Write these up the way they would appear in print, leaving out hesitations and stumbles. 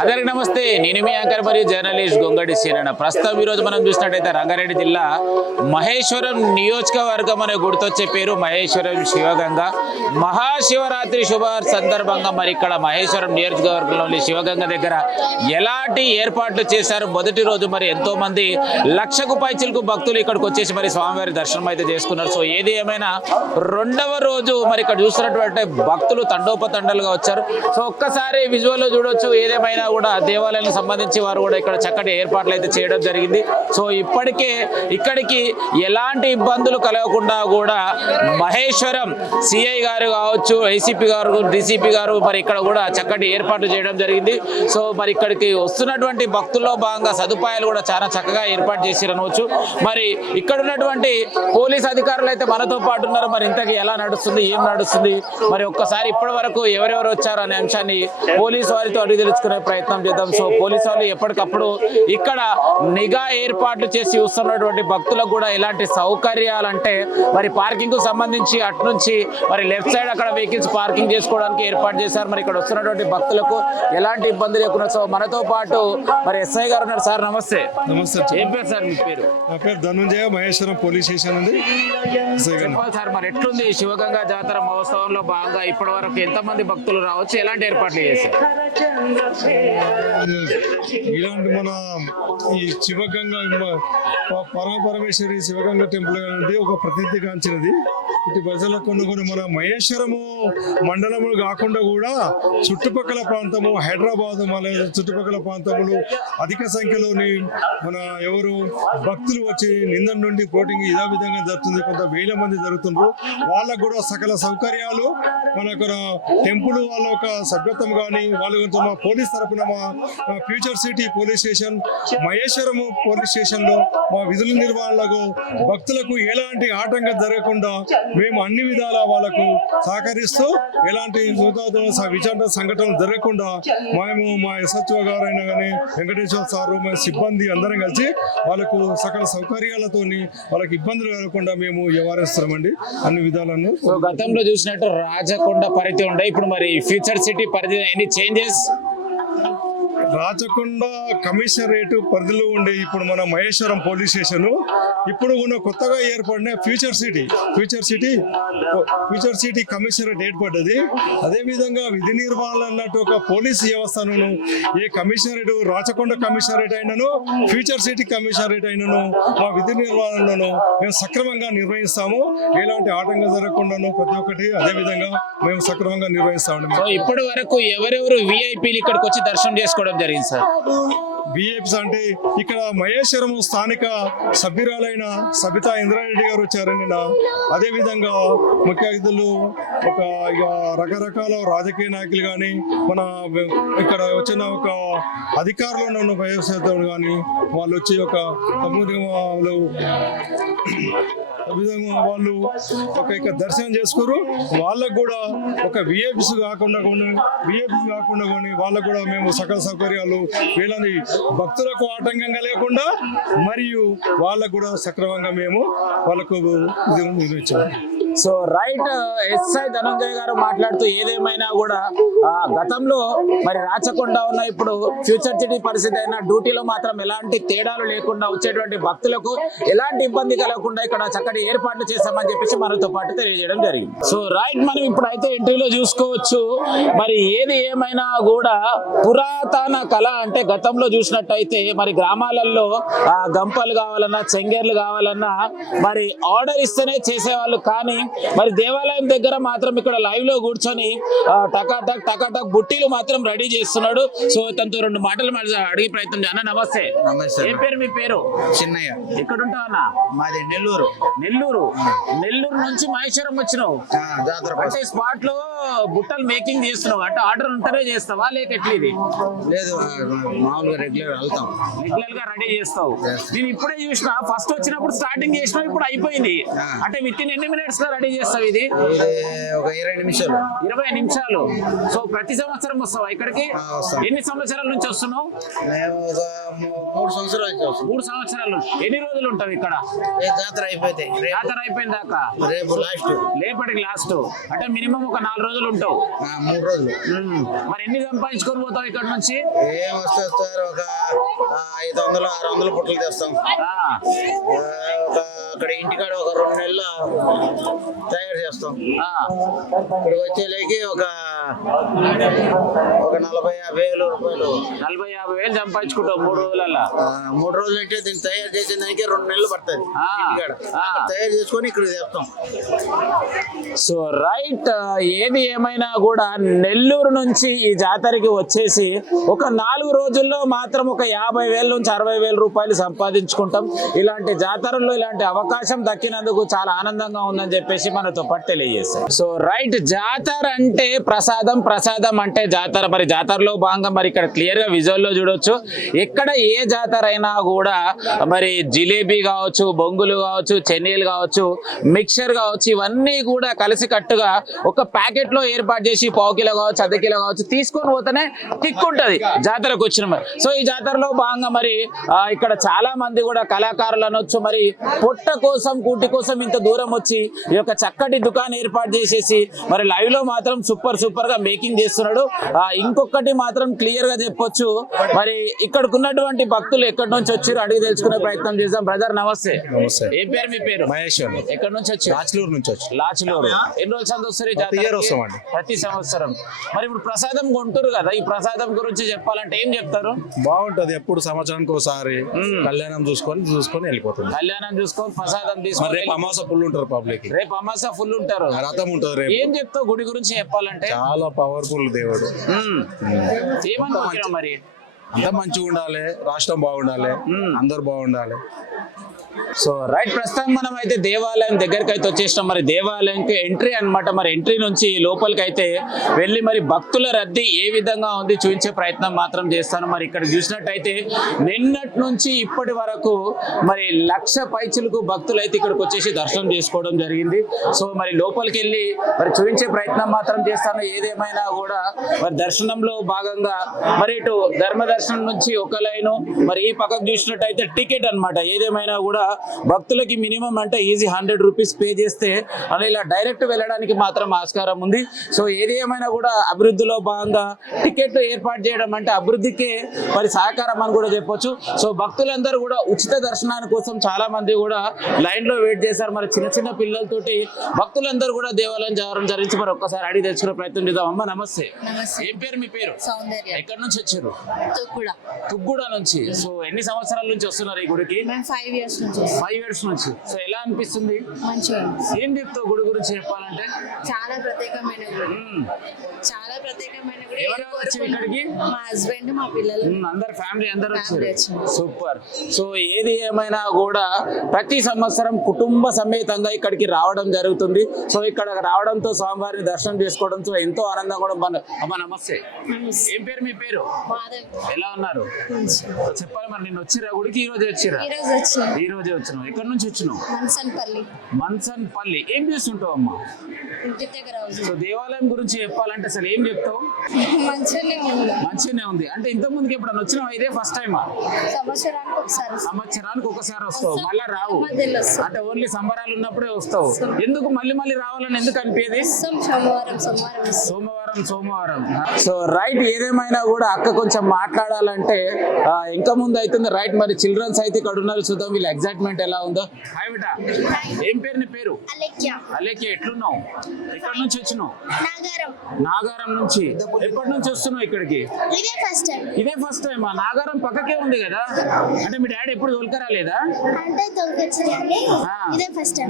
అందరికి నమస్తే. నేను మీ యాంకర్ మరియు జర్నలిస్ట్ గొంగడి సీనన్న. ప్రస్తుతం ఈరోజు మనం చూసినట్టయితే రంగారెడ్డి జిల్లా మహేశ్వరం నియోజకవర్గం అనే గుర్తొచ్చే పేరు మహేశ్వరం శివగంగ. మహాశివరాత్రి శుభ సందర్భంగా మరి ఇక్కడ మహేశ్వరం నియోజకవర్గంలోని శివగంగ దగ్గర ఎలాంటి ఏర్పాట్లు చేశారు. మొదటి రోజు మరి ఎంతో మంది లక్షకు పైచిలకు భక్తులు ఇక్కడికి వచ్చేసి మరి స్వామివారి దర్శనం అయితే చేసుకున్నారు. సో ఏది ఏమైనా రెండవ రోజు మరి ఇక్కడ చూస్తున్నటువంటి భక్తులు తండోపతండాలుగా వచ్చారు. సో ఒక్కసారి విజువల్ లో చూడొచ్చు. ఏదేమైనా కూడా దేవాలయానికి సంబంధించి వారు కూడా ఇక్కడ చక్కటి ఏర్పాట్లు అయితే చేయడం జరిగింది. సో ఇప్పటికే ఇక్కడికి ఎలాంటి ఇబ్బందులు కలగకుండా కూడా మహేశ్వరం సిఐ గారు కావచ్చు, ఐసిపి గారు, డిసిపి గారు మరి ఇక్కడ కూడా చక్కటి ఏర్పాట్లు చేయడం జరిగింది. సో మరి ఇక్కడికి వస్తున్నటువంటి భక్తుల్లో భాగంగా సదుపాయాలు కూడా చాలా చక్కగా ఏర్పాటు చేసిరనవచ్చు. మరి ఇక్కడ ఉన్నటువంటి పోలీస్ అధికారులు అయితే మనతో పాటు ఉన్నారు. మరి ఇంతకీ ఎలా నడుస్తుంది, ఏం నడుస్తుంది, మరి ఒక్కసారి ఇప్పటి వరకు ఎవరెవరు వచ్చారు అనే అంశాన్ని పోలీసు వారితో అడిగి తెలుసుకునే ప్రయత్నం చేద్దాం. సో పోలీసు వాళ్ళు ఎప్పటికప్పుడు ఇక్కడ నిఘా ఏర్పాట్లు చేసి వస్తున్నటువంటి భక్తులకు కూడా ఎలాంటి సౌకర్యాలంటే మరి పార్కింగ్ కు సంబంధించి అటు నుంచి మరి లెఫ్ట్ సైడ్ అక్కడ వెహికల్స్ పార్కింగ్ చేసుకోవడానికి ఏర్పాటు చేశారు. మరి ఇక్కడ వస్తున్నటువంటి భక్తులకు ఎలాంటి ఇబ్బంది లేకుండా. సో మనతో పాటు మరి ఎస్ఐ గారు ఉన్నారు. సార్ నమస్తే. నమస్తే. ఏం పేరు సార్ మీ పేరు? నా పేరు ధనుంజయ, మహేశ్వరం పోలీస్ స్టేషన్ ఉంది. చెప్పాలి సార్, మరి ఎట్లుంది శివగంగా జాతర మహోత్సవంలో భాగంగా ఇప్పటి వరకు ఎంతమంది భక్తులు రావచ్చు, ఎలాంటి ఏర్పాట్లు చేశారు? ఇలాంటి మన ఈ శివగంగ పరమేశ్వరి శివగంగ టెంపుల్ అనేది ఒక ప్రసిద్ధిగాంచినది. ఇటు ప్రజలకు కొన్ని మన మహేశ్వరము మండలములు కాకుండా కూడా చుట్టుపక్కల ప్రాంతము హైదరాబాద్ మన చుట్టుపక్కల ప్రాంతములు అధిక సంఖ్యలోని మన ఎవరు భక్తులు వచ్చి నిన్న నుండి పోటింగ్ ఇదే విధంగా జరుగుతుంది. కొంత వేల మంది జరుగుతున్నారు. వాళ్ళకు కూడా సకల సౌకర్యాలు మనకు టెంపుల్ వాళ్ళ ఒక సభ్యత్వం కానీ వాళ్ళ గురించి మా పోలీస్ తరఫున మా future city police station Maheshwaram police station లో మా విధుల నిర్వహణలకు భక్తులకు ఎలాంటి ఆటంకం జరగకుండా మేము అన్ని విధాల వాళ్ళకు సహకరిస్తూ ఎలాంటి విచారణ సంఘటనలు జరగకుండా మేము మా ఎస్హెచ్ఓ గారు అయినా కానీ వెంకటేశ్వర సారు మా సిబ్బంది అందరం కలిసి వాళ్ళకు సకల సౌకర్యాలతో వాళ్ళకి ఇబ్బందులు కలగకుండా మేము వ్యవహరిస్తామండి అన్ని విధాలను. గతంలో చూసినట్టు రాజకొండ పరిధి ఉండే, ఇప్పుడు మరి ఫ్యూచర్ సిటీ పరిధి ఎన్ని చేంజెస్? రాచకొండ కమిషనరేట్ పరిధిలో ఉండే ఇప్పుడు మన మహేశ్వరం పోలీస్ స్టేషన్ ఇప్పుడు ఉన్న కొత్తగా ఏర్పడిన ఫ్యూచర్ సిటీ కమిషనరేట్ ఏర్పడ్డది. అదేవిధంగా విధి నిర్వహణ అన్నట్టు ఒక పోలీస్ వ్యవస్థను ఏ కమిషనరేట్ రాచకొండ కమిషనరేట్ అయినను ఫ్యూచర్ సిటీ కమిషనరేట్ అయినను మా విధి నిర్వహణను మేము సక్రమంగా నిర్వహిస్తాము. ఎలాంటి ఆటంకం జరగకుండాను ప్రతి ఒక్కటి అదేవిధంగా మేము సక్రమంగా నిర్వహిస్తాము. ఇప్పటి వరకు ఎవరెవరు విఐపీలు ఇక్కడికి వచ్చి దర్శనం చేసుకోవడం జరిగింది సార్? విఐపీస్ అంటే ఇక్కడ మహేశ్వరం స్థానిక సభ్యురాలైన సబితా ఇంద్రారెడ్డి గారు వచ్చారు నిన్న. అదేవిధంగా ముఖ్య అతిథులు ఒక ఇక రకరకాల రాజకీయ నాయకులు కానీ మన ఇక్కడ వచ్చిన ఒక అధికారులు ఉన్న వయోసేతలు కానీ వాళ్ళు వచ్చి ఒక వాళ్ళు ఒక ఇక దర్శనం చేసుకోరు. వాళ్ళకు కూడా ఒక విఐపీస్ కాకుండా వాళ్ళకు కూడా మేము సకల సౌకర్యాలు వీళ్ళని భక్తులకు ఆటంకంగా లేకుండా మరియు వాళ్ళకు కూడా సక్రమంగా మేము వాళ్ళకు నిర్వహించాము. సో రైట్, ఎస్ఐ ధనంజయ్ గారు మాట్లాడుతూ ఏదేమైనా కూడా గతంలో మరి రాచకొండ ఉన్న ఇప్పుడు ఫ్యూచర్ సిటీ పరిస్థితి అయినా డ్యూటీలో మాత్రం ఎలాంటి తేడాలు లేకుండా వచ్చేటువంటి భక్తులకు ఎలాంటి ఇబ్బంది కలగకుండా ఇక్కడ చక్కటి ఏర్పాట్లు చేశామని చెప్పేసి మనతో పాటు తెలియజేయడం జరిగింది. సో రైట్, మనం ఇప్పుడైతే ఎంట్రీలో చూసుకోవచ్చు. మరి ఏది ఏమైనా కూడా పురాతన కళ అంటే గతంలో చూసినట్టయితే మరి గ్రామాలలో గంపలు కావాలన్నా చెంగేర్లు కావాలన్నా మరి ఆర్డర్ ఇస్తేనే చేసేవాళ్ళు. కానీ మరి దేవాలయం దగ్గర మాత్రం ఇక్కడ లైవ్ లో కూర్చొని టకాటక్ బుట్టీలు మాత్రం రెడీ చేస్తున్నాడు. సో తనతో రెండు మాటలు అడిగే ప్రయత్నం. అన్న నమస్తే. ఏం పేరు మీ పేరు? చిన్నయ్య. ఎక్కడ ఉంటావు అన్న? మాది నెల్లూరు. నెల్లూరు నుంచి మహేశ్వరం వచ్చినావు అంటే స్పాట్ లో బుట్టలు మేకింగ్ చేస్తున్నావు అంటే ఆర్డర్ ఉంటేనే చేస్తావా లేక ఎట్లా? ఇది లేదు, మామూలుగా రెగ్యులర్ వెళ్తాం. రెగ్యులర్ గా రెడీ చేస్తావు. నేను ఇప్పుడే చూసిన, ఫస్ట్ వచ్చినప్పుడు స్టార్టింగ్ చేసినా ఇప్పుడు అయిపోయింది అంటే విత్ ఇన్ ఎన్ని మినిట్స్ లో రెడీ చేస్తావు? ఇది ఒక 20 నిమిషాలు. 20 నిమిషాలు. సో ప్రతి సంవత్సరం వస్తావా ఇక్కడికి? ఎన్ని సంవత్సరాల నుంచి వస్తున్నావు? 3 సంవత్సరాలు. 3 సంవత్సరాలు. ఎన్ని రోజులు ఉంటావు ఇక్కడ? జాతర అయిపోయింది. జాతర అయిపోయిన దాకా రేపు లాస్ట్. రేపటికి లాస్ట్ అంటే మినిమం ఒక 4 రోజులు రోజులు ఉంటావు 3 రోజులు. మరి ఎన్ని సంపాదించుకొని పోతావు ఇక్కడ నుంచి? ఏం వస్తుంది సార్, ఒక 500-600 పుట్టలు తెస్తాం. ఒక అక్కడ ఇంటికాడ ఒక 2 నెలలు తయారు చేస్తాం. ఇక్కడికి వచ్చేలేకి ఒక 40-50 వేలు రూపాయలు, 40-50 వేలు సంపాదించుకుంటావు 3 రోజులల్లా. 3 రోజులు అంటే దీన్ని తయారు చేసే దానికి 2 నెలలు పడుతుంది. ఇంటికాడ అక్కడ తయారు చేసుకొని ఇక్కడ తెస్తాం. సో రైట్, ఏది ఏమైనా కూడా నెల్లూరు నుంచి ఈ జాతరకి వచ్చేసి ఒక 4 రోజుల్లో మాత్రం ఒక 50,000 నుంచి 60,000 రూపాయలు సంపాదించుకుంటాం. ఇలాంటి జాతరల్లో ఇలాంటి అవకాశం దక్కినందుకు చాలా ఆనందంగా ఉందని చెప్పేసి మనతో పాటు తెలియజేస్తాం. సో రైట్, జాతర అంటే ప్రసాదం, ప్రసాదం అంటే జాతర. మరి జాతరలో భాగంగా మరి ఇక్కడ క్లియర్ గా విజువల్ లో చూడొచ్చు. ఎక్కడ ఏ జాతర అయినా కూడా మరి జిలేబీ కావచ్చు, బొంగులు కావచ్చు, చెన్నీలు కావచ్చు, మిక్చర్ కావచ్చు, ఇవన్నీ కూడా కలిసి కట్టుగా ఒక ప్యాకెట్ లో ఏర్పాటు చేసి 1/4 కిలో కావచ్చు, 1/2 కిలో కావచ్చు తీసుకొని పోతేనే కిక్ ఉంటది జాతరకు వచ్చిన. సో ఈ జాతరలో భాగంగా మరి ఇక్కడ చాలా మంది కూడా కళాకారులు అనొచ్చు, మరి పొట్ట కోసం కూటి కోసం ఇంత దూరం వచ్చి ఈ యొక్క చక్కటి దుకాణం ఏర్పాటు చేసేసి మరి లైవ్ లో మాత్రం సూపర్ గా మేకింగ్ చేస్తున్నాడు. ఇంకొకటి మాత్రం క్లియర్ గా చెప్పొచ్చు, మరి ఇక్కడికి ఉన్నటువంటి భక్తులు ఎక్కడి నుంచి వచ్చారు అడిగి తెలుసుకునే ప్రయత్నం చేద్దాం. బ్రదర్ నమస్తే. నమస్తే. ఏం పేరు మీ పేరు? మహేశ్వర్. ఎక్కడి నుంచి వచ్చారు? లాచ్లూరు నుంచి వచ్చి. లాచ్లూరు. ఎన్ని రోజులు సంతోషం వస్తామండి ప్రతి సంవత్సరం. మరి ఇప్పుడు ప్రసాదం కొంటారు కదా, ఈ ప్రసాదం గురించి చెప్పాలంటే ఏం చెప్తారు? బాగుంటది, ఎప్పుడు సంవత్సరానికి ఒకసారి కళ్యాణం చూసుకొని వెళ్ళిపోతుంది. కళ్యాణం చూసుకొని ప్రసాదం తీసుకొని. రేపు అమాస ఫుల్ ఉంటారు పబ్లిక్. రేపు అమాస ఫుల్ ఉంటారు, రథం ఉంటుంది రేపు. ఏం చెప్తావు గుడి గురించి చెప్పాలంటే? చాలా పవర్ఫుల్ దేవుడు. ఏమనుకుంటున్నావు మరి? అంతా మంచిగా ఉండాలి, రాష్ట్రం బాగుండాలి, అందరు బాగుండాలి. సో రైట్, ప్రస్తుతం మనం అయితే దేవాలయం దగ్గరికి అయితే వచ్చేసినాం. మరి దేవాలయంకి ఎంట్రీ అన్నమాట. మరి ఎంట్రీ నుంచి లోపలికి అయితే వెళ్ళి మరి భక్తుల రద్దీ ఏ విధంగా ఉంది చూపించే ప్రయత్నం మాత్రం చేస్తాను. మరి ఇక్కడ చూసినట్టయితే నిన్నటి నుంచి ఇప్పటి వరకు మరి 1,00,000 పైచులకు భక్తులు అయితే ఇక్కడికి వచ్చేసి దర్శనం చేసుకోవడం జరిగింది. సో మరి లోపలికి వెళ్ళి మరి చూపించే ప్రయత్నం మాత్రం చేస్తాను. ఏదేమైనా కూడా మరి దర్శనంలో భాగంగా మరి ఇటు ధర్మ దర్శనం నుంచి ఒక లైను, మరి ఈ పక్కకు చూసినట్టయితే టికెట్ అన్నమాట. ఏదేమైనా కూడా భక్తులకి మినిమం అంటే ఈజీ 100 రూపీస్ పే చేస్తే అలా ఇలా డైరెక్ట్ వెళ్ళడానికి మాత్రం ఆస్కారం ఉంది. సో ఏది ఏమైనా కూడా అభివృద్ధిలో భాగంగా టికెట్లు ఏర్పాటు చేయడం అంటే అభివృద్ధికే మరి సహకారం అని కూడా చెప్పొచ్చు. సో భక్తులందరూ కూడా ఉచిత దర్శనాని కోసం చాలా మంది కూడా లైన్ లో వెయిట్ చేశారు. మరి చిన్న పిల్లలతోటి భక్తులందరూ కూడా దేవాలయం జాగరణ జరిగించి మరి ఒక్కసారి అడిగి తెచ్చుకునే ప్రయత్నం చేద్దాం. అమ్మ నమస్తే. ఏం పేరు మీ పేరు? సౌందర్య. ఎక్కడి నుంచి వచ్చారు? తుగ్గుడ నుంచి. సో ఎన్ని సంవత్సరాల నుంచి వస్తున్నారు ఈ గుడికి? 5 ఇయర్స్ నుంచి. 5 ఇయర్స్ నుంచి. సో ఎలా అనిపిస్తుంది? మంచిగా. ఏం చెప్తావు గుడి గురించి చెప్పాలంటే? చాలా ప్రత్యేకమైన గుడి. చాలా ప్రత్యేకమైన గుడి. ఎవరు వచ్చారు ఇక్కడికి? మా హస్బెండ్, మా పిల్లలు, అందరు ఫ్యామిలీ అందరూ Family వచ్చారు. సూపర్. సో ఏది ఏమైనా కూడా ప్రతి సంవత్సరం కుటుంబ సమేతంగా ఇక్కడికి రావడం జరుగుతుంది. సో ఇక్కడ రావడంతో స్వామివారిని దర్శనం చేసుకోవడంతో ఎంతో ఆనందంగా కూడా అమ్మ నమస్తే. ఏం పేరు మీ పేరు? మాధవ్. ఎలా ఉన్నారు? చెప్పాలి మరి. నిన్న వచ్చిరా గుడికి? ఈ రోజే వచ్చిరా? ఈ రోజే వచ్చినావు. ఎక్కడి నుంచి వచ్చినావు? మన్సన్పల్లి. ఏం చేస్తుంటావు అమ్మా? ఇంటి దగ్గర. సో దేవాలయం గురించి చెప్పాలంటే అసలు ఏం చెప్తావు? మంచిగానే ఉంది. అంటే ఇంత ముందుకి ఎప్పుడన్నా వచ్చినావు? ఇదే ఫస్ట్ టైమా? సంవత్సరానికి ఒకసారి వస్తావు, మళ్ళా రావు. అంటే ఓన్లీ సంబరాలు ఉన్నప్పుడే వస్తావు. ఎందుకు మళ్ళీ రావాలని ఎందుకు అనిపించేది? సోమవారం. సో రైట్, ఏదేమైనా కూడా అక్క కొంచెం మాట్లాడాలంటే ఇంకా ముందు అవుతుంది. రైట్, మరి చిల్డ్రన్స్ అయితే ఇక్కడ ఉన్నారు, చూద్దాం వీళ్ళ ఎగ్జైట్మెంట్ ఎలా ఉందో. హాయ్ బిడ్డ, ఏం పేరు నీ పేరు? అలేఖ్య. ఎట్లున్నావు? ఎక్కడి నుంచి వచ్చినావు? నాగారం నుంచి. ఎప్పటి నుంచి వస్తున్నావు ఇక్కడికి? ఇదే ఫస్ట్ టైం. నాగారం పక్కకే ఉంది కదా. అంటే మీ డాడీ ఎప్పుడు తోలుకరాలేదా?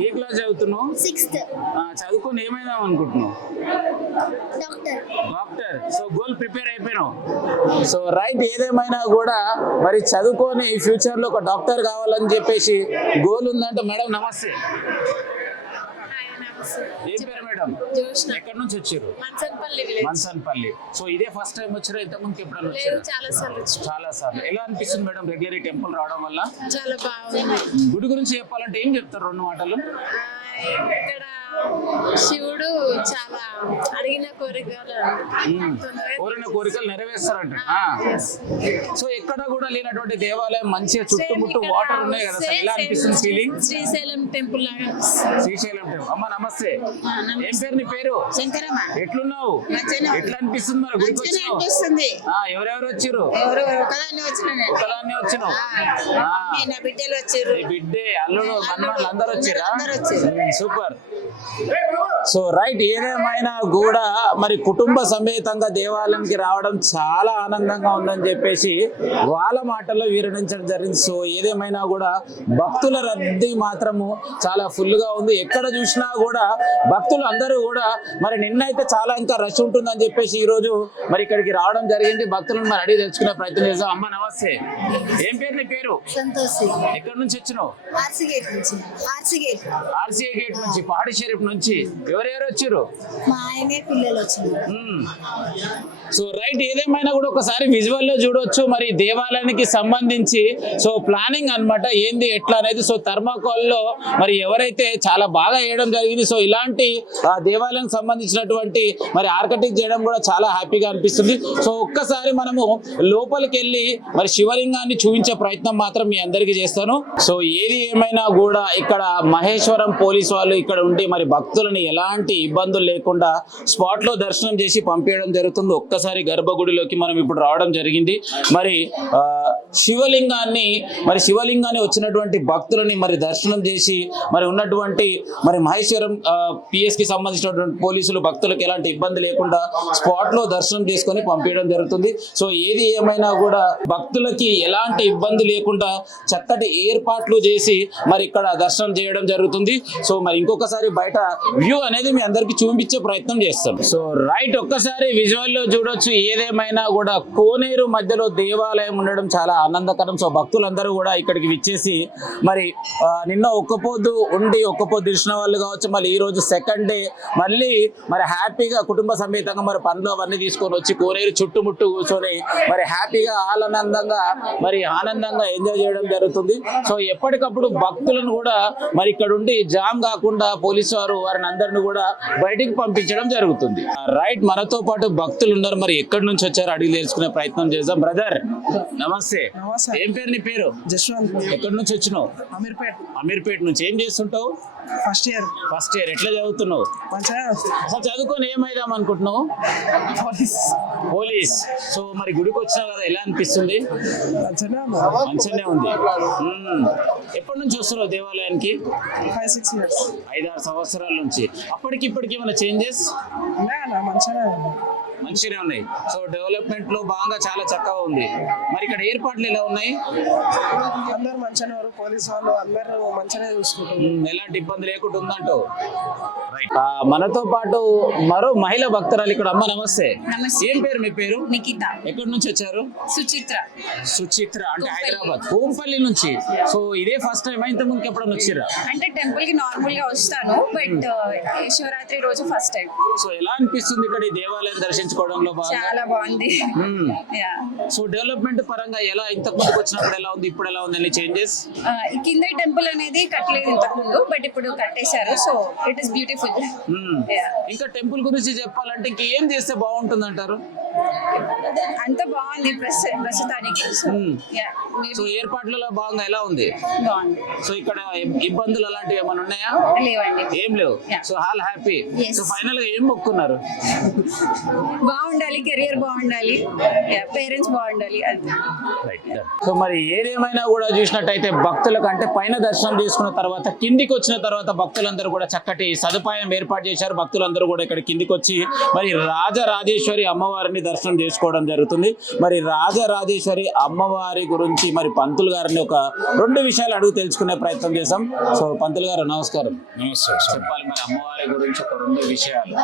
ఏ క్లాస్ చదువుతున్నావు? 6th. చదువుకొని ఏమైనా అనుకుంటున్నావు? డాక్టర్. సో గోల్ ప్రిపేర్ అయిపోయినావు. సో రైట్, ఏదేమైనా కూడా మరి చదువుకొని ఫ్యూచర్ లో ఒక డాక్టర్ కావాలని చెప్పేసి గోల్ ఉందంటే. మేడం నమస్తే. ఏం పేరు మేడం? ఎక్కడి నుంచి వచ్చారు? మన్సన్పల్లి. సో ఇదే ఫస్ట్ టైం వచ్చారా? ఇంత ముందుకు ఎప్పుడైనా వచ్చారు? చాలా సార్లు. ఎలా అనిపిస్తుంది మేడం రెగ్యులర్ ఈ టెంపుల్ రావడం వల్ల? చాలా బాగుంది. గుడి గురించి చెప్పాలంటే ఏం చెప్తారు 2 మాటలు? ఇక్కడ శివుడు చాలా అడిగిన కోరికలు తొందరగా కోరిన కోరికలు నెరవేరుస్తారంట. సో ఎక్కడ కూడా లేనటువంటి దేవాలయం మంచిగా చుట్టుముట్టు వాటర్ ఉన్నాయి కదా సార్, ఎలా అనిపిస్తుంది ఫీలింగ్? శ్రీశైలం టెంపుల్ లాగా శ్రీశైలం టెంపుల్. అమ్మ నమస్తే, ఏం పేరు నీ పేరు? శంకరమ్మ ఎట్లున్నావు? మంచిగానే ఉంది. ఎట్లా అనిపిస్తుంది మరి గుడికి మంచిగానే వచ్చినావు? అనిపిస్తుంది. ఎవరెవరు వచ్చిర్రు? ఎవరు ఒకదాన్ని వచ్చిన నేను. ఒక్కదాన్నే వచ్చినావు? నా బిడ్డలు వచ్చారు. నీ బిడ్డే, అల్లుడు, మన్మలు అందరు వచ్చిరా? అందరూ వచ్చారు. సూపర్. సో రైట్, ఏదేమైనా కూడా మరి కుటుంబ సమేతంగా దేవాలయానికి రావడం చాలా ఆనందంగా ఉందని చెప్పేసి వాళ్ళ మాటల్లో వివరించడం జరిగింది. సో ఏదేమైనా కూడా భక్తుల రద్దీ మాత్రము చాలా ఫుల్ గా ఉంది. ఎక్కడ చూసినా కూడా భక్తులు అందరూ కూడా మరి నిన్నైతే చాలా ఇంకా రష్ ఉంటుందని చెప్పేసి ఈ రోజు మరి ఇక్కడికి రావడం జరిగింది. భక్తులను మరి అడిగి తెలుసుకునే ప్రయత్నం చేద్దాం. అమ్మ నమస్తే, ఏం పేరు నీ పేరు? సంతోషి. ఎక్కడి నుంచి వచ్చినావు? ఆర్సీ గేట్ నుంచి. RC gate. ఆర్సీఐ గేట్ నుంచి, పహాడి షరీఫ్ నుంచి. ఎవరెవరు వచ్చారు? మా ఆయనే పిల్లలు వచ్చినారు. సో రైట్, ఏదేమైనా కూడా ఒకసారి విజువల్ లో చూడొచ్చు మరి దేవాలయానికి సంబంధించి సో ప్లానింగ్ అన్నమాట ఏంది ఎట్లా అనేది. సో థర్మాకోల్ లో మరి ఎవరైతే చాలా బాగా వేయడం జరిగింది. సో ఇలాంటి దేవాలయానికి సంబంధించినటువంటి మరి ఆర్కిటెక్ట్ చేయడం కూడా చాలా హ్యాపీగా అనిపిస్తుంది. సో ఒక్కసారి మనము లోపలికి వెళ్ళి మరి శివలింగాన్ని చూపించే ప్రయత్నం మాత్రం మీ అందరికీ చేస్తాను. సో ఏది ఏమైనా కూడా ఇక్కడ మహేశ్వరం పోలీస్ వాళ్ళు ఇక్కడ ఉండి మరి భక్తులను ఎలాంటి ఇబ్బందులు లేకుండా స్పాట్ లో దర్శనం చేసి పంపించడం జరుగుతుంది. ఒక్కసారి గర్భగుడిలోకి మనం ఇప్పుడు రావడం జరిగింది. మరి శివలింగాన్ని వచ్చినటువంటి భక్తులని మరి దర్శనం చేసి మరి ఉన్నటువంటి మరి మహేశ్వరం పిఎస్ కి సంబంధించినటువంటి పోలీసులు భక్తులకు ఎలాంటి ఇబ్బంది లేకుండా స్పాట్ లో దర్శనం చేసుకొని పంపించడం జరుగుతుంది. సో ఏది ఏమైనా కూడా భక్తులకి ఎలాంటి ఇబ్బంది లేకుండా చక్కటి ఏర్పాట్లు చేసి మరి ఇక్కడ దర్శనం చేయడం జరుగుతుంది. సో మరి ఇంకొకసారి బయట వ్యూ అనేది మీ అందరికి చూపించే ప్రయత్నం చేస్తాం. సో రైట్, ఒక్కసారి విజువల్ లో చూడొచ్చు. ఏదేమైనా కూడా కోనేరు మధ్యలో దేవాలయం ఉండడం చాలా ఆనందకరం. సో భక్తులందరూ కూడా ఇక్కడికి విచ్చేసి మరి నిన్న ఒక్కపోద్దు ఉండి ఒక్కపోద్దు ఇచ్చిన వాళ్ళు కావచ్చు, మళ్ళీ ఈ రోజు సెకండ్ డే మళ్ళీ మరి హ్యాపీగా కుటుంబ సమేతంగా మరి పనులు అవన్నీ తీసుకొని వచ్చి కోనేరు చుట్టుముట్టు కూర్చొని మరి హ్యాపీగా ఆనందంగా ఎంజాయ్ చేయడం జరుగుతుంది. సో ఎప్పటికప్పుడు భక్తులను కూడా మరి ఇక్కడ ఉండి జామ్ కాకుండా పోలీసు వారు వారిని అందరిని కూడా బయటికి పంపించడం జరుగుతుంది. రైట్, మనతో పాటు భక్తులు ఉన్నారు. మరి ఎక్కడి నుంచి వచ్చారో అడిగి తెలుసుకునే ప్రయత్నం చేద్దాం. బ్రదర్ నమస్తే, ఏం పేరు నీ పేరు? జశ్వంత్. ఎక్కడి నుంచి వచ్చినావు? అమీర్పేట నుంచి. ఏం చేస్తుంటావు? First year. ఎట్లా చదువుతున్నావు? మంచిగా అసలు చదువుకొని ఏమైదాం అనుకుంటున్నావు? పోలీస్. సో మరి గుడికి వచ్చినావు కదా, ఎలా అనిపిస్తుంది? మంచిగానే ఉంది. ఎప్పటి నుంచి వస్తున్నావు దేవాలయానికి? 5-6 years. 5-6 సంవత్సరాల నుంచి. అప్పటికి ఇప్పటికి ఏమైనా చేంజెస్? మంచిగానే ఉన్నాయి. సో డెవలప్మెంట్ లో బాగా చాలా చక్కగా ఉంది. మరి ఇక్కడ ఏర్పాట్లు ఎలా ఉన్నాయి? అందరు మంచిగానే ఉన్నారు. పోలీస్ వాళ్ళు అందరూ మంచిగానే చూసుకుంటారు. ఎలాంటి ఇబ్బంది లేకుండా ఉందంటావు. రైట్, మనతో పాటు మరో మహిళా భక్తురాలు ఇక్కడ. అమ్మ నమస్తే. ఏం పేరు మీ పేరు? నిఖిత. ఎక్కడి నుంచి వచ్చారు? సుచిత్ర అంటే హైదరాబాద్ కోంపల్లి నుంచి. సో ఇదే ఫస్ట్ టైం ఇంత ముందుకు ఎప్పుడైనా వచ్చారా? అంటే టెంపుల్ కి నార్మల్ గా వస్తాను, బట్ శివరాత్రి రోజు ఫస్ట్ టైం. సో ఎలా అనిపిస్తుంది ఇక్కడ ఈ దేవాలయం దర్శించుకోవడంలో? చాలా బాగుంది. సో డెవలప్మెంట్ పరంగా ఎలా, ఇంతకు ముందుకు వచ్చినప్పుడు ఎలా ఉంది, ఇప్పుడు ఎలా ఉంది, అన్ని చేంజెస్? ఈ కింద టెంపుల్ అనేది కట్టలేదు ఇంతకు ముందు, బట్ ఇప్పుడు కట్టేశారు. So it is beautiful. ఇంకా టెంపుల్ గురించి చెప్పాలంటే ఇంకేం చేస్తే బాగుంటుంది అంటారు? అంత బాగుంది ప్రస్తుతానికి. సో ఏర్పాట్లలో బాగా ఎలా ఉంది? బాగుంది. సో ఇక్కడ ఇబ్బందులు అలాంటివి ఏమైనా ఉన్నాయా? లేవండి. ఏం లేవు. So all happy. So final గా ఏం మొక్కున్నారు? బాగుండాలి, కెరియర్ బాగుండాలి, పేరెంట్స్ బాగుండాలి. సో మరి ఏదేమైనా కూడా చూసినట్టయితే భక్తులకు అంటే పైన దర్శనం చేసుకున్న తర్వాత కిందికి వచ్చిన తర్వాత భక్తులందరూ కూడా చక్కటి సదుపాయం ఏర్పాటు చేశారు. భక్తులందరూ కూడా ఇక్కడ కిందికి వచ్చి మరి రాజరాజేశ్వరి అమ్మవారిని దర్శనం చేసుకోవడం జరుగుతుంది. మరి రాజరాజేశ్వరి అమ్మవారి గురించి మరి పంతులు గారిని ఒక 2 విషయాలు అడుగు తెలుసుకునే ప్రయత్నం చేశాం. సో పంతులు గారు నమస్కారం. నమస్తే. చెప్పాలి మరి అమ్మవారి గురించి ఒక 2 విషయాలు.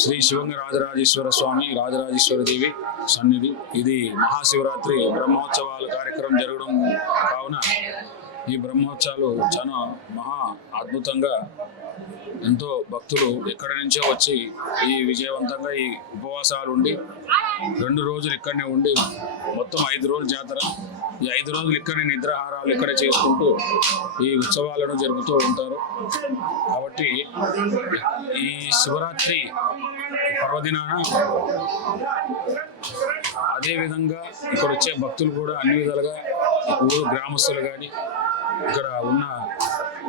శ్రీ శివంగ రాజరాజేశ్వర స్వామి, రాజరాజేశ్వర దేవి సన్నిధి. ఇది మహాశివరాత్రి బ్రహ్మోత్సవాల కార్యక్రమం జరగడం కావున ఈ బ్రహ్మోత్సవాలు చాలా మహా అద్భుతంగా ఎంతో భక్తులు ఎక్కడి నుంచో వచ్చి ఈ విజయవంతంగా ఈ ఉపవాసాలు ఉండి 2 రోజులు ఇక్కడనే ఉండి మొత్తం 5 రోజులు జాతర. ఈ 5 రోజులు ఇక్కడే నిద్రాహారాలు ఇక్కడే చేసుకుంటూ ఈ ఉత్సవాలను జరుపుతూ ఉంటారు. కాబట్టి ఈ శివరాత్రి పర్వదినాన అదేవిధంగా ఇక్కడ వచ్చే భక్తులు కూడా అన్ని విధాలుగా ఊరు గ్రామస్తులు కానీ ఇక్కడ ఉన్న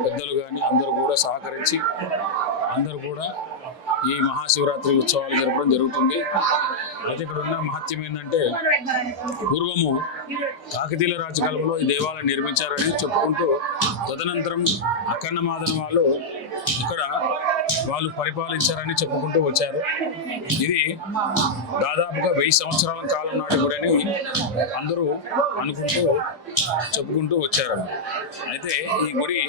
పెద్దలు కానీ అందరూ కూడా సహకరించి అందరూ కూడా ఈ మహాశివరాత్రి ఉత్సవాలు జరపడం జరుగుతుంది. అయితే ఇక్కడ ఉన్న మహత్యం ఏంటంటే పూర్వము కాకతీయుల రాజకాలంలో ఈ దేవాలయం నిర్మించారని చెప్పుకుంటూ తదనంతరం అక్కన్నమాదన ఇక్కడ వాళ్ళు పరిపాలించారని చెప్పుకుంటూ వచ్చారు. ఇది దాదాపుగా 1000 సంవత్సరాల కాలం నాటి గుడని అందరూ అనుకుంటూ చెప్పుకుంటూ వచ్చారు. అయితే ఈ గుడి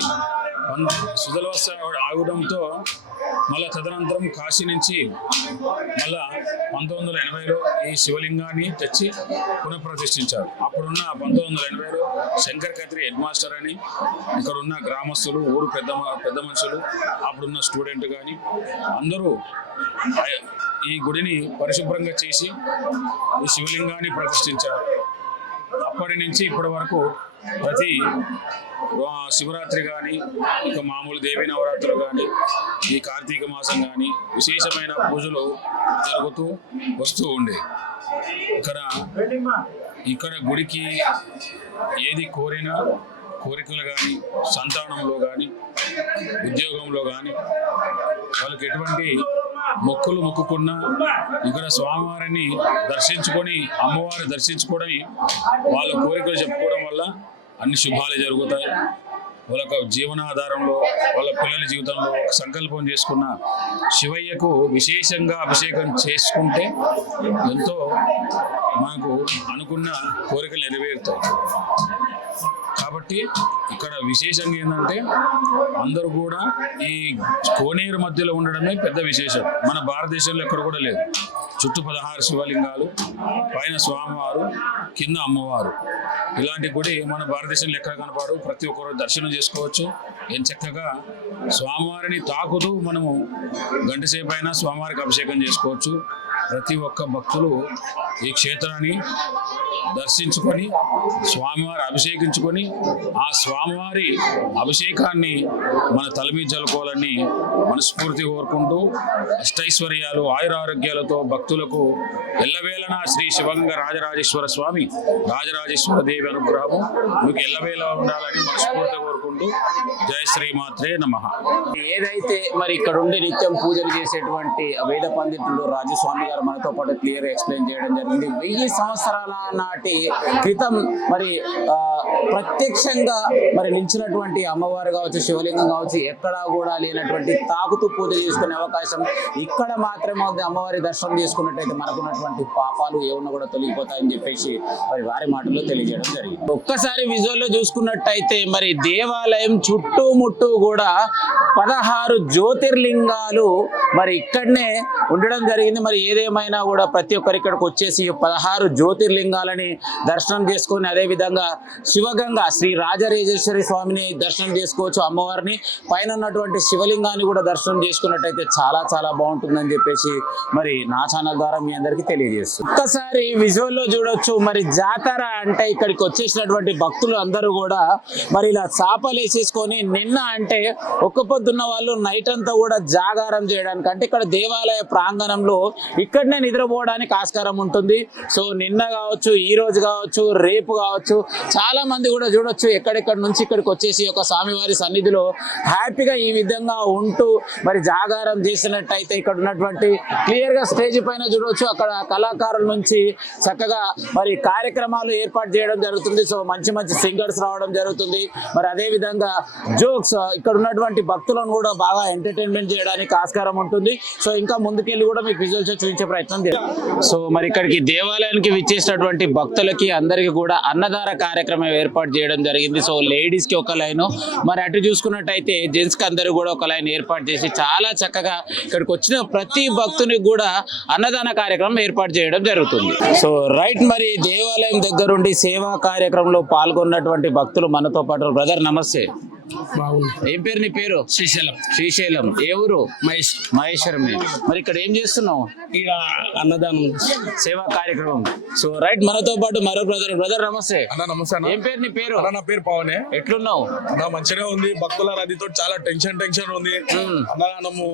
సుదలవస్థ ఆగడంతో మళ్ళా తదనంతరం కాశీ నుంచి మళ్ళా 1980లో ఈ శివలింగాన్ని తెచ్చి పునఃప్రతిష్ఠించారు. అప్పుడున్న 1980లో శంకర్ ఖత్రి హెడ్ మాస్టర్ అని ఇక్కడ ఉన్న గ్రామస్తులు ఊరు పెద్ద మనుషులు అప్పుడున్న స్టూడెంట్ కానీ అందరూ ఈ గుడిని పరిశుభ్రంగా చేసి ఈ శివలింగాన్ని ప్రతిష్ఠించారు. అప్పటి నుంచి ఇప్పటి వరకు ప్రతి శివరాత్రి కానీ ఇక మామూలు దేవీ నవరాత్రులు కానీ ఈ కార్తీక మాసం కానీ విశేషమైన పూజలు జరుగుతూ వస్తూ ఉండే. ఇక్కడ గుడికి ఏది కోరినా కోరికలు కానీ సంతానంలో కానీ ఉద్యోగంలో కానీ వాళ్ళకి ఎటువంటి మొక్కులు మొక్కుకున్నా ఇక్కడ స్వామివారిని దర్శించుకొని అమ్మవారిని దర్శించుకొని వాళ్ళ కోరికలు చెప్పుకోవడం వల్ల అన్ని శుభాలు జరుగుతాయి. వాళ్ళ జీవనాధారంలో వాళ్ళ పిల్లల జీవితంలో ఒక సంకల్పం చేసుకున్న శివయ్యకు విశేషంగా అభిషేకం చేసుకుంటే ఎంతో మనకు అనుకున్న కోరికలు నెరవేరుతాయి. కాబట్టి ఇక్కడ విశేషంగా ఏంటంటే అందరూ కూడా ఈ కోనేరు మధ్యలో ఉండడమే పెద్ద విశేషం. మన భారతదేశంలో ఎక్కడ కూడా లేదు. చుట్టూ 16 శివలింగాలు, పైన స్వామివారు, కింద అమ్మవారు. ఇలాంటి గుడి మన భారతదేశంలో ఎక్కడ కనపడు. ప్రతి ఒక్కరు దర్శనం చేసుకోవచ్చు. ఏం చక్కగా స్వామివారిని తాకుతూ మనము గంటసేపు అయినా స్వామివారికి అభిషేకం చేసుకోవచ్చు. ప్రతి ఒక్క భక్తులు ఈ క్షేత్రాన్ని దర్శించుకొని స్వామివారి అభిషేకించుకొని ఆ స్వామివారి అభిషేకాన్ని మన తల మీద జలుకోవాలని మనస్ఫూర్తి కోరుకుంటూ అష్టైశ్వర్యాలు ఆయురారోగ్యాలతో భక్తులకు ఎల్లవేళనా శ్రీ శివంగ రాజరాజేశ్వర స్వామి రాజరాజేశ్వర దేవి అనుగ్రహము మీకు ఎల్లవేళ ఉండాలని మనస్ఫూర్తి కోరుకుంటూ జయ శ్రీమాత్రే నమః. ఏదైతే మరి ఇక్కడ ఉండి నిత్యం పూజలు చేసేటువంటి వేద పండితులు రాజస్వామి గారు మనతో పాటు క్లియర్ ఎక్స్ప్లెయిన్ చేయడం జరిగింది. 1000 సంవత్సరాల నాటి క్రితం మరి ప్రత్యక్షంగా మరి నిలిచినటువంటి అమ్మవారు కావచ్చు, శివలింగం కావచ్చు, ఎక్కడా కూడా లేనటువంటి తాకుతూ పూజ చేసుకునే అవకాశం ఇక్కడ మాత్రమే ఉంది. అమ్మవారి దర్శనం చేసుకున్నట్టయితే మనకున్నటువంటి పాపాలు ఏమన్నా కూడా తొలగిపోతాయని చెప్పేసి మరి వారి మాటల్లో తెలియజేయడం జరిగింది. ఒక్కసారి విజువల్లో చూసుకున్నట్టయితే మరి దేవాలయం చుట్టూముట్టు కూడా 16 జ్యోతిర్లింగాలు మరి ఇక్కడనే ఉండడం జరిగింది. మరి ఏదేమైనా కూడా ప్రతి ఒక్కరు ఇక్కడికి వచ్చేసి 16 జ్యోతిర్లింగాలని దర్శనం చేసుకొని అదే విధంగా శివగంగా శ్రీ రాజరాజేశ్వరి స్వామిని దర్శనం చేసుకోవచ్చు. అమ్మవారిని పైన ఉన్నటువంటి శివలింగాన్ని కూడా దర్శనం చేసుకున్నట్టయితే చాలా చాలా బాగుంటుందని చెప్పేసి మరి నా ఛానల్ ద్వారా మీ అందరికీ తెలియజేస్తుంది. ఒక్కసారి విజువల్లో చూడొచ్చు. మరి జాతర అంటే ఇక్కడికి వచ్చేసినటువంటి భక్తులు అందరూ కూడా మరి ఇలా చాపలు వేసేసుకొని నిన్న అంటే ఒక్క పొద్దున్న వాళ్ళు నైట్ అంతా కూడా జాగారం చేయడానికి అంటే ఇక్కడ దేవాలయ ప్రాంగణంలో ఇక్కడనే నిద్రపోవడానికి ఆస్కారం ఉంటుంది. సో నిన్న కావచ్చు, ఈ రోజు కావచ్చు, రేపు కావచ్చు, చాలా మంది కూడా చూడొచ్చు ఎక్కడెక్కడ నుంచి ఇక్కడికి వచ్చేసి ఒక స్వామివారి సన్నిధిలో హ్యాపీగా ఈ విధంగా ఉంటూ మరి జాగారం చేసినట్టయితే ఇక్కడ ఉన్నటువంటి క్లియర్ గా స్టేజ్ పైన చూడొచ్చు. అక్కడ కళాకారుల నుంచి చక్కగా మరి కార్యక్రమాలు ఏర్పాటు చేయడం జరుగుతుంది. సో మంచి మంచి సింగర్స్ రావడం జరుగుతుంది. మరి అదే విధంగా జోక్స్ ఇక్కడ ఉన్నటువంటి భక్తులను కూడా బాగా ఎంటర్టైన్మెంట్ చేయడానికి ఆస్కారం ఉంటుంది. సో ఇంకా ముందుకెళ్ళి కూడా మీకు విజువల్స్ చూపించే ప్రయత్నం చేయాలి. సో మరి ఇక్కడికి దేవాలయానికి విచ్చేసినటువంటి భక్తులకి అందరికీ కూడా అన్నదాన కార్యక్రమం ఏర్పాటు చేయడం జరిగింది. సో లేడీస్ కి ఒక లైన్, మరి అటు చూసుకున్నట్టయితే జెంట్స్ కి అందరూ కూడా ఒక లైన్ ఏర్పాటు చేసి చాలా చక్కగా ఇక్కడికి వచ్చిన ప్రతి భక్తునికి కూడా అన్నదాన కార్యక్రమం ఏర్పాటు చేయడం జరుగుతుంది. సో రైట్, మరి దేవాలయం దగ్గరుండి సేవా కార్యక్రమంలో పాల్గొన్నటువంటి భక్తులు మనతో పాటు. బ్రదర్ నమస్తే. ఏం పేరు నీ పేరు? శ్రీశైలం శ్రీశైలం. ఏ ఊరు? మహేష్ మహేశ్వరం. మరి ఇక్కడ ఏం చేస్తున్నావు? ఇక్కడ అన్నదానం సేవా కార్యక్రమం. సో రైట్, మనతో పాటు మరో బ్రదర్ నమస్తే. అన్న నమస్తే అన్న. ఏం పేరు నీ పేరు? అన్న నా పేరు పవనే. ఎట్లున్నావు? అన్న మంచిగా ఉంది. భక్తుల రద్దీతో చాలా టెన్షన్ ఉంది. అన్నదానము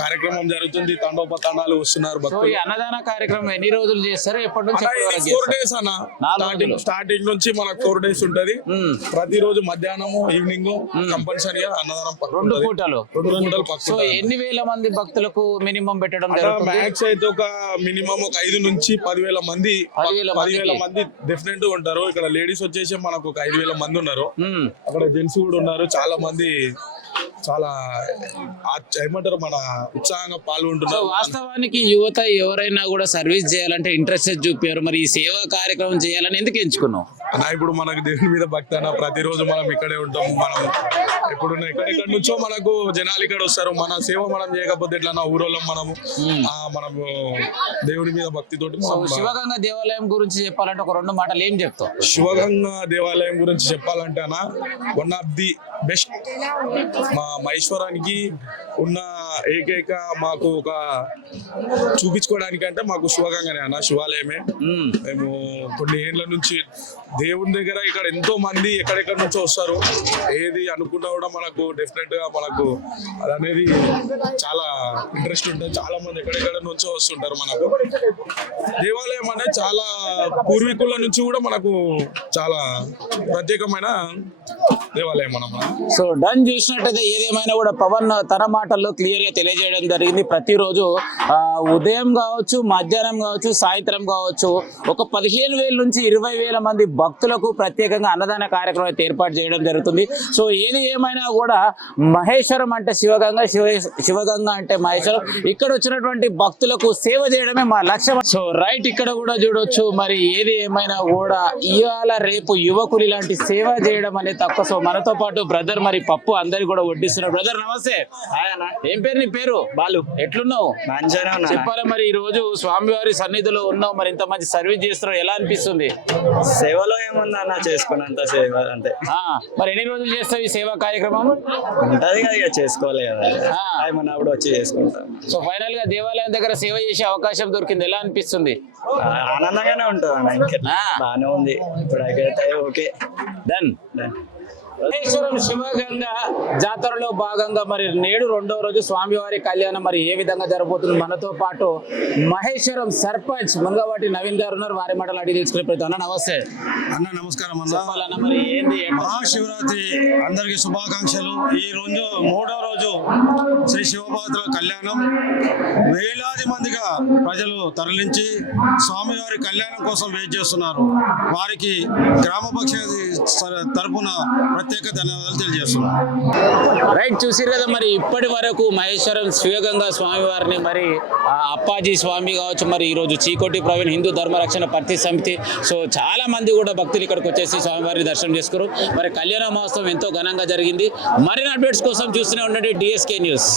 కార్యక్రమం జరుగుతుంది. తండోపతండాలు వస్తున్నారు సో భక్తులు. ఈ అన్నదాన కార్యక్రమం ఎన్ని రోజులు చేస్తారు? ఎప్పటి నుంచి ఎప్పటి వరకు 4 చేస్తారు? days అన్న. 4 రోజులు. స్టార్టింగ్ నుంచి మనకు 4 days ఉంటది. ప్రతిరోజు మధ్యాహ్నము ఈవినింగ్ కంపల్సరీగా అన్నదానం 2 పూటలు. 2 పూటలు సో పక్కా. ఎన్ని వేల మంది భక్తులకు మినిమం పెట్టడం జరుగుతుంది? మ్యాక్స్ అయితే ఒక మినిమం ఒక 5 నుంచి 10,000 మంది 10,000 మంది డెఫినెట్ గా ఉంటారు. ఇక్కడ లేడీస్ వచ్చేసి మనకు ఒక 5,000 మంది ఉన్నారు. అక్కడ జెంట్స్ కూడా ఉన్నారు. చాలా మంది చాలా ఏమంటారు మన ఉత్సాహంగా సో పాల్గొంటున్నారు. వాస్తవానికి యువత ఎవరైనా కూడా సర్వీస్ చేయాలంటే ఇంట్రెస్ట్ చూపారు. మరి ఈ సేవా కార్యక్రమం చేయాలని ఎందుకు ఎంచుకున్నావు? అన్న ఇప్పుడు మనకు దేవుని మీద భక్తి అన్న. ప్రతిరోజు మనం ఇక్కడే ఉంటాం. మనం ఎప్పుడున్నా ఎక్కడెక్కడి నుంచో మనకు జనాలు ఇక్కడ వస్తారు. మన సేవ మనం చేయకపోతే ఎట్లా ఊరోళ్ళం మనము మనము దేవుని మీద భక్తితోటి సో శివగంగా దేవాలయం గురించి చెప్పాలంటే ఒక 2 మాటలు ఏం చెప్తావు? శివగంగా దేవాలయం గురించి చెప్పాలంటే అన్న, వన్ ఆఫ్ ది బెస్ట్. మా మహేశ్వరానికి ఉన్న ఏకైక మాకు ఒక చూపించుకోవడానికి అంటే మాకు శివగంగానే అన్న, శివాలయమే. మేము కొన్ని ఏళ్ళ నుంచి దేవుని దగ్గర ఇక్కడ ఎంతో మంది ఎక్కడెక్కడి నుంచో వస్తారు. ఏది అనుకున్నా కూడా మనకు డెఫినెట్ గా మనకు అనేది చాలా ఇంట్రెస్ట్ ఉంటుంది. చాలా మంది ఎక్కడెక్కడ నుంచో వస్తుంటారు. మనకు దేవాలయం అనేది చాలా పూర్వీకుల నుంచి కూడా మనకు చాలా ప్రత్యేకమైన దేవాలయం అన్నమాట. సో డన్ చూసినట్టయితే ఏదేమైనా కూడా పవన్ తన మాటల్లో క్లియర్ గా తెలియజేయడం జరిగింది. ప్రతిరోజు ఉదయం కావచ్చు, మధ్యాహ్నం కావచ్చు, సాయంత్రం కావచ్చు, ఒక 15,000 నుంచి 20,000 మంది భక్తులకు ప్రత్యేకంగా అన్నదాన కార్యక్రమం అయితే ఏర్పాటు చేయడం జరుగుతుంది. సో ఏది ఏమైనా కూడా మహేశ్వరం అంటే శివగంగా, శివగంగా అంటే మహేశ్వరం. ఇక్కడ వచ్చినటువంటి భక్తులకు సేవ చేయడమే మా లక్ష్యం. సో రైట్, ఇక్కడ కూడా చూడొచ్చు. మరి ఏది ఏమైనా కూడా ఇవాళ రేపు యువకులు ఇలాంటి సేవ చేయడం అనేది తక్కువ. సో మనతో పాటు బ్రదర్ మరి పప్పు అందరికి కూడా వడ్డిస్తున్నారు. బ్రదర్ నమస్తే. ఏం పేరు నీ పేరు? బాలు. ఎట్లున్నావు? చెప్పాలి. మరి ఈ రోజు స్వామివారి సన్నిధిలో ఉన్నావు. మరి ఇంత మంచి సర్వీస్ చేస్తున్నావు, ఎలా అనిపిస్తుంది? సేవలో ఏముంది అన్న, చేసుకున్నంత సేవ అంతే. మరి ఎన్ని రోజులు చేస్తావు ఈ సేవా కార్యక్రమం? ఉంటది కదా, ఇక చేసుకోవాలి కదా, ఏమన్నప్పుడు వచ్చి చేసుకుంటాం. సో ఫైనల్ గా దేవాలయం దగ్గర సేవ చేసే అవకాశం దొరికింది, ఎలా అనిపిస్తుంది? ఆనందంగానే ఉంటుంది అన్న. ఇంకా బాగానే ఉంది ఇప్పుడైతే. Okay, done. మహేశ్వరం శివగంగా జాతరలో భాగంగా మరి నేడు 2వ రోజు స్వామివారి కళ్యాణం మరి ఏ విధంగా జరగబోతుంది? మనతో పాటు మహేశ్వరం సర్పంచ్ మంగవాటి నవీన్ గారు ఉన్నారు. వారి మాటలు అడిగి తెలుసుకునే ప్రయత్నం. అన్న నమస్తే. అన్న నమస్కారం అన్న. చెప్పాలన్న మరి ఏంది మహాశివరాత్రి అందరికి శుభాకాంక్షలు. ఈ రోజు 3వ రోజు శ్రీ శివపాత్ర కళ్యాణం. వేలాది మందిగా ప్రజలు తరలించి స్వామివారి కళ్యాణం కోసం వెయిట్ చేస్తున్నారు. వారికి గ్రామపక్ష తరపున ప్రత్యేక ధన్యవాదాలు తెలియజేస్తున్నారు. రైట్, చూసిరు కదా. మరి ఇప్పటి వరకు మహేశ్వరం శివగంగా స్వామివారిని మరి అప్పాజీ స్వామి కావచ్చు, మరి ఈరోజు చీకోటి ప్రవీణ్ హిందూ ధర్మ రక్షణ పరిధి సమితి, సో చాలా మంది కూడా భక్తులు ఇక్కడికి వచ్చేసి స్వామివారిని దర్శనం చేసుకున్నారు. మరి కళ్యాణ మహోత్సవం ఎంతో ఘనంగా జరిగింది. మరిన్ని అప్డేట్స్ కోసం చూస్తూనే ఉండండి DSK న్యూస్.